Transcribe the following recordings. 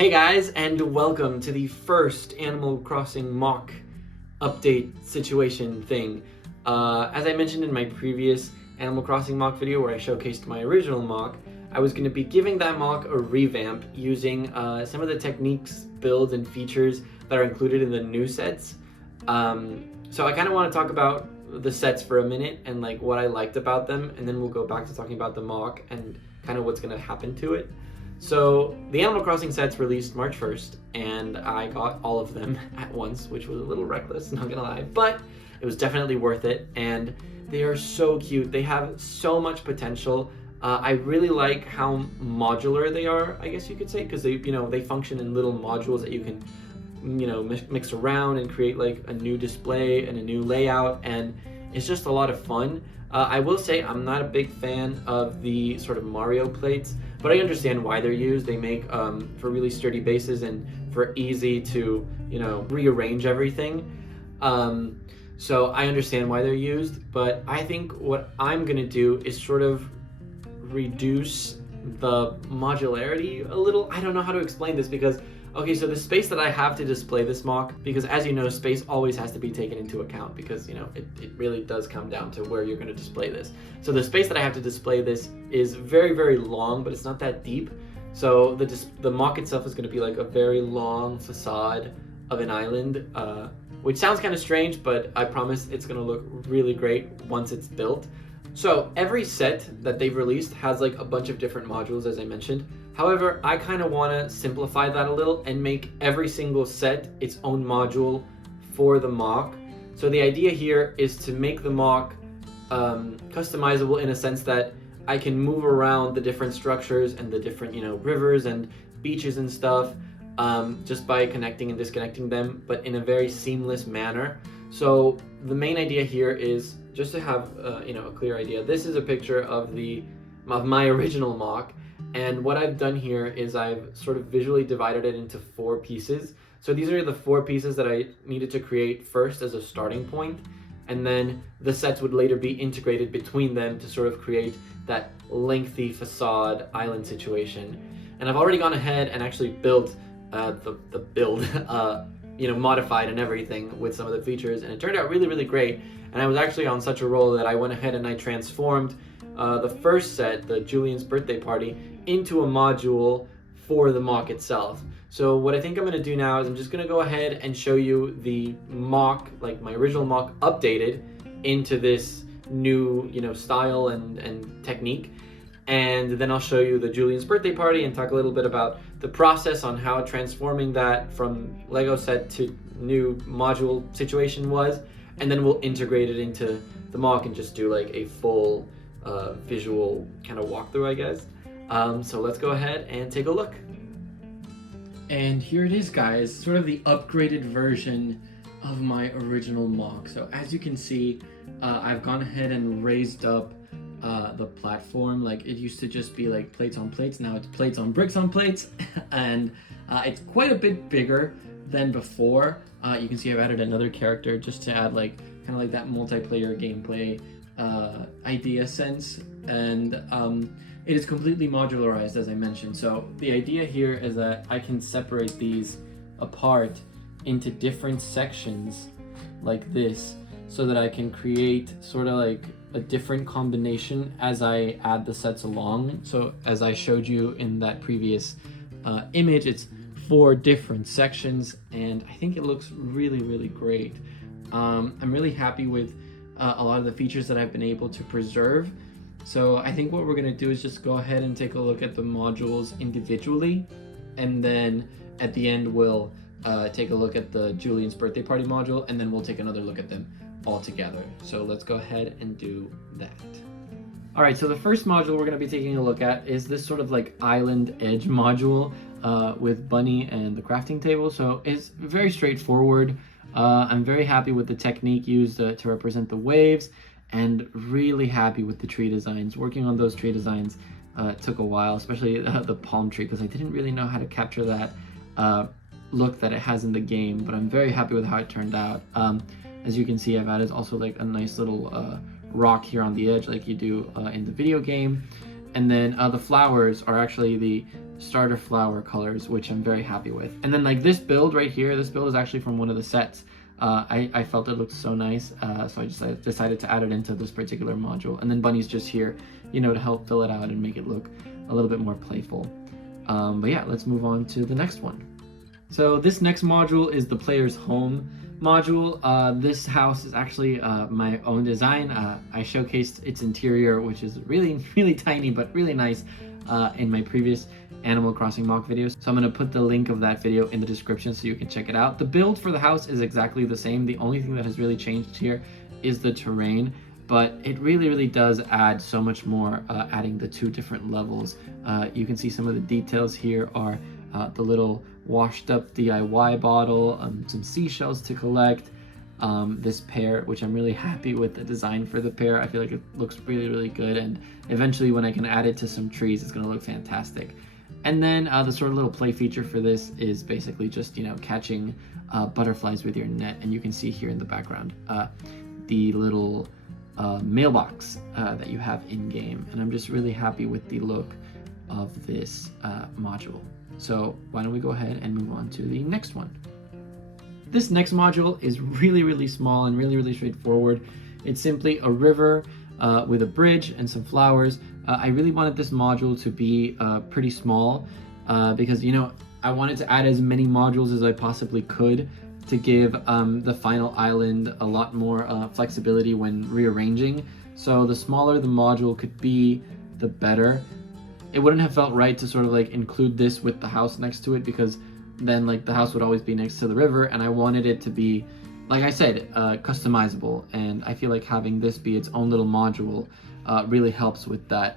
Hey guys, and welcome to the first Animal Crossing MOC update situation thing. As I mentioned in my previous Animal Crossing MOC video where I showcased my original MOC, I was going to be giving that MOC a revamp using some of the techniques, builds, and features that are included in the new sets. So I kind of want to talk about the sets for a minute and like what I liked about them, and then we'll go back to talking about the MOC and kind of what's going to happen to it. So the Animal Crossing sets released March 1st, and I got all of them at once, which was a little reckless, not gonna lie, but it was definitely worth it, and they are so cute. They have so much potential. I really like how modular they are, I guess you could say, because they function in little modules that you can mix around and create like a new display and a new layout, and it's just a lot of fun. I will say I'm not a big fan of the sort of Mario plates, but I understand why they're used. They make for really sturdy bases and for easy to rearrange everything. So I understand why they're used, but I think what I'm gonna do is sort of reduce the modularity a little. I don't know how to explain this because okay, so the space that I have to display this MOC, because as you know, space always has to be taken into account because it really does come down to where you're going to display this. So the space that I have to display this is very, very long, but it's not that deep. So the MOC itself is going to be like a very long facade of an island, which sounds kind of strange, but I promise it's going to look really great once it's built. So every set that they've released has like a bunch of different modules, as I mentioned. However, I kind of want to simplify that a little and make every single set its own module for the MOC. So the idea here is to make the MOC customizable in a sense that I can move around the different structures and the different rivers and beaches and stuff just by connecting and disconnecting them, but in a very seamless manner. So the main idea here is just to have a clear idea. This is a picture of my original MOC. And what I've done here is I've sort of visually divided it into 4 pieces. So these are the 4 pieces that I needed to create first as a starting point, and then the sets would later be integrated between them to sort of create that lengthy facade island situation. And I've already gone ahead and actually built the build, modified and everything with some of the features, and it turned out really, really great. And I was actually on such a roll that I went ahead and I transformed the first set, the Julian's birthday party, into a module for the MOC itself. So what I think I'm going to do now is I'm just going to go ahead and show you the MOC, like my original MOC updated into this new style and technique, and then I'll show you the Julian's birthday party and talk a little bit about the process on how transforming that from Lego set to new module situation was, and then we'll integrate it into the MOC and just do like a full visual kind of walkthrough, I guess. So let's go ahead and take a look. And here it is, guys, sort of the upgraded version of my original MOC. So as you can see, I've gone ahead and raised up the platform. Like it used to just be like plates on plates, now it's plates on bricks on plates, and it's quite a bit bigger than before. You can see I've added another character just to add like kind of like that multiplayer gameplay idea sense, and it is completely modularized, as I mentioned. So the idea here is that I can separate these apart into different sections like this, so that I can create sort of like a different combination as I add the sets along. So as I showed you in that previous image, it's 4 different sections, and I think it looks really, really great. I'm really happy with a lot of the features that I've been able to preserve. So I think what we're going to do is just go ahead and take a look at the modules individually, and then at the end we'll take a look at the Julian's birthday party module, and then we'll take another look at them all together. So let's go ahead and do that. Alright, so the first module we're going to be taking a look at is this sort of like island edge module with Bunny and the crafting table. So it's very straightforward. I'm very happy with the technique used to represent the waves, and really happy with the tree designs. Working on those tree designs took a while, especially the palm tree, because I didn't really know how to capture that look that it has in the game, but I'm very happy with how it turned out. As you can see, I've added also like a nice little rock here on the edge like you do in the video game. And then the flowers are actually the starter flower colors, which I'm very happy with. And then like this build right here, this build is actually from one of the sets. I felt it looked so nice, so I just decided to add it into this particular module. And then Bunny's just here, you know, to help fill it out and make it look a little bit more playful. But yeah, let's move on to the next one. So this next module is the player's home module. This house is actually my own design. I showcased its interior, which is really tiny but really nice, in my previous Animal Crossing MOC videos. So I'm going to put the link of that video in the description so you can check it out. The build for the house is exactly the same. The only thing that has really changed here is the terrain, but it really does add so much more, adding the 2 different levels. You can see some of the details here are the little washed up DIY bottle, some seashells to collect, this pear, which I'm really happy with the design for the pear. I feel like it looks really good, and eventually when I can add it to some trees, it's going to look fantastic. And then the sort of little play feature for this is basically just, you know, catching butterflies with your net. And you can see here in the background the little mailbox that you have in game. And I'm just really happy with the look of this module. So why don't we go ahead and move on to the next one. This next module is really small and really straightforward. It's simply a river with a bridge and some flowers. I really wanted this module to be pretty small because, you know, I wanted to add as many modules as I possibly could to give the final island a lot more flexibility when rearranging. So the smaller the module could be, the better. It wouldn't have felt right to sort of like include this with the house next to it, because then like the house would always be next to the river, and I wanted it to be, like I said, customizable. And I feel like having this be its own little module really helps with that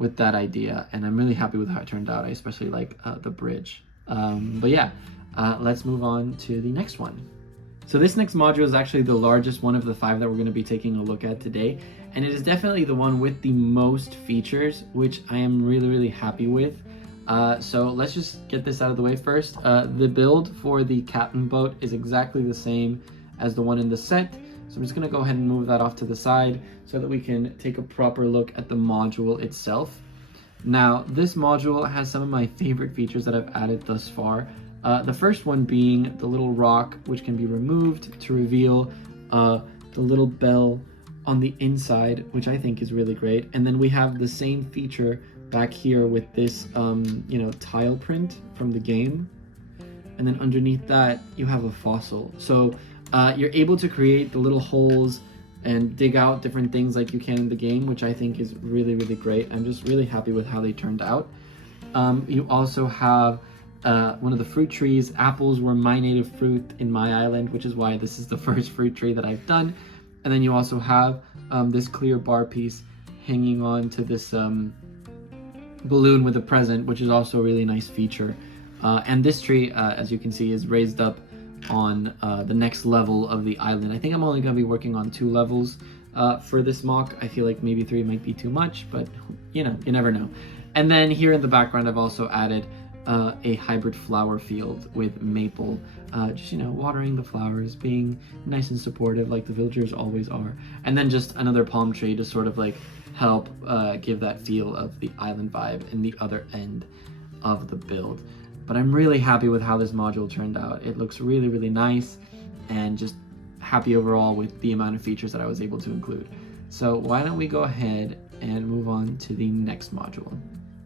idea, and I'm really happy with how it turned out. I especially like the bridge. But yeah, let's move on to the next one. So this next module is actually the largest one of the 5 that we're going to be taking a look at today, and it is definitely the one with the most features, which I am really happy with. So let's just get this out of the way first. The build for the captain boat is exactly the same as the one in the set, so I'm just going to go ahead and move that off to the side so that we can take a proper look at the module itself. Now, this module has some of my favorite features that I've added thus far. The first one being the little rock, which can be removed to reveal the little bell on the inside, which I think is really great. And then we have the same feature back here with this, you know, tile print from the game. And then underneath that, you have a fossil. So you're able to create the little holes and dig out different things like you can in the game, which I think is really great. I'm just really happy with how they turned out. You also have one of the fruit trees. Apples were my native fruit in my island, which is why this is the first fruit tree that I've done. And then you also have this clear bar piece hanging on to this balloon with a present, which is also a really nice feature. And this tree, as you can see, is raised up on the next level of the island. I think I'm only going to be working on 2 levels for this MOC. I feel like maybe 3 might be too much, but you know, you never know. And then here in the background, I've also added a hybrid flower field with maple, just, you know, watering the flowers, being nice and supportive like the villagers always are. And then just another palm tree to sort of like help give that feel of the island vibe in the other end of the build. But I'm really happy with how this module turned out. It looks really nice, and just happy overall with the amount of features that I was able to include. So why don't we go ahead and move on to the next module.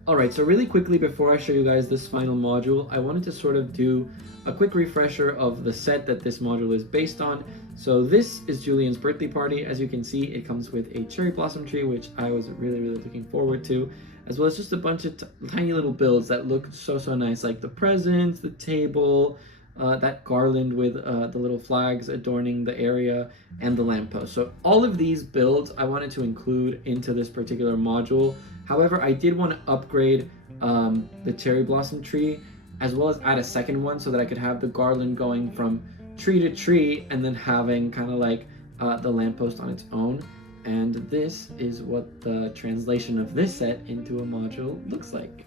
Alright, so really quickly before I show you guys this final module, I wanted to sort of do a quick refresher of the set that this module is based on. So this is Julian's birthday party. As you can see, it comes with a cherry blossom tree, which I was really looking forward to, as well as just a bunch of tiny little builds that look so nice, like the presents, the table, that garland with the little flags adorning the area, and the lamppost. So all of these builds I wanted to include into this particular module. However, I did want to upgrade the cherry blossom tree, as well as add a second one so that I could have the garland going from tree to tree, and then having kind of like the lamppost on its own. And this is what the translation of this set into a module looks like.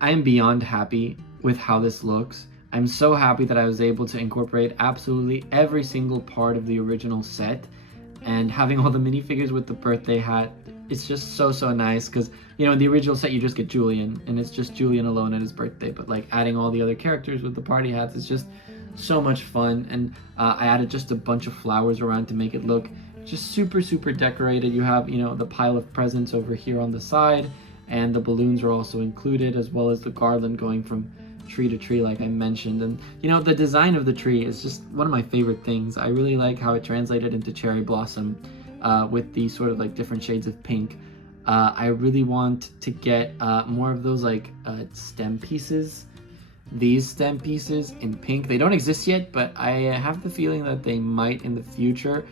I am beyond happy with how this looks. I'm so happy that I was able to incorporate absolutely every single part of the original set, and having all the minifigures with the birthday hat, it's just so nice, because you know, in the original set you just get Julian and it's just Julian alone at his birthday, but like adding all the other characters with the party hats is just so much fun. And I added just a bunch of flowers around to make it look just super decorated. You have, you know, the pile of presents over here on the side, and the balloons are also included, as well as the garland going from tree to tree like I mentioned. And you know, the design of the tree is just one of my favorite things. I really like how it translated into cherry blossom with the sort of like different shades of pink. I really want to get more of those like stem pieces. These stem pieces in pink, they don't exist yet, but I have the feeling that they might in the future,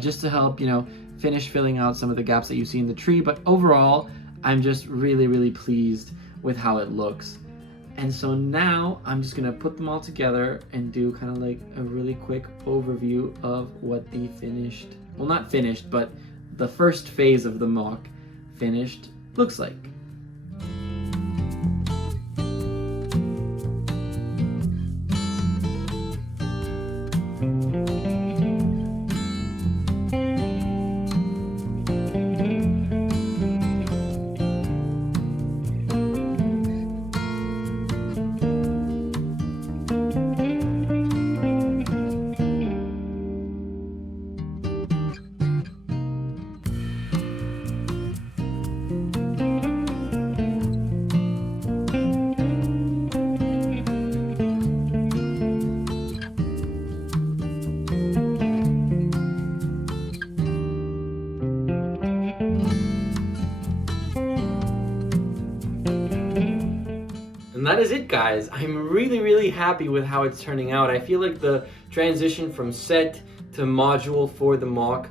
just to help, you know, finish filling out some of the gaps that you see in the tree. But overall, I'm just really pleased with how it looks. And so now I'm just gonna put them all together and do kind of like a really quick overview of what the finished, well, not finished, but the first phase of the MOC finished looks like. And that is it, guys. I'm really happy with how it's turning out. I feel like the transition from set to module for the MOC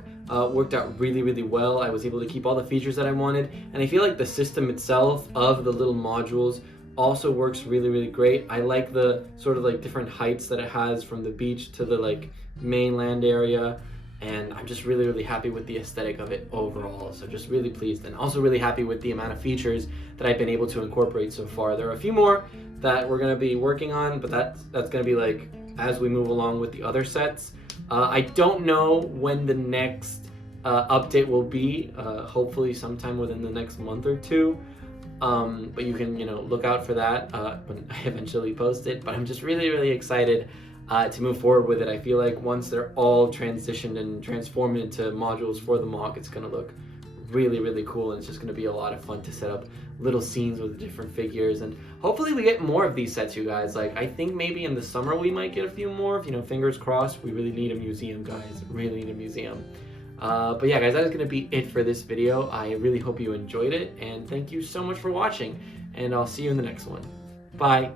worked out really well. I was able to keep all the features that I wanted, and I feel like the system itself of the little modules also works really great. I like the sort of like different heights that it has from the beach to the like mainland area, and I'm just really happy with the aesthetic of it overall. So just really pleased, and also really happy with the amount of features that I've been able to incorporate so far. There are a few more that we're gonna be working on, but that's gonna be like as we move along with the other sets. I don't know when the next update will be. Hopefully sometime within the next month or two. But you can, you know, look out for that when I eventually post it. But I'm just really excited to move forward with it. I feel like once they're all transitioned and transformed into modules for the MOC, it's gonna look really cool, and it's just gonna be a lot of fun to set up little scenes with the different figures. And hopefully we get more of these sets, you guys. Like, I think maybe in the summer we might get a few more, you know, fingers crossed. We really need a museum, guys, really need a museum. But yeah, guys, that is gonna be it for this video. I really hope you enjoyed it, and thank you so much for watching, and I'll see you in the next one. Bye.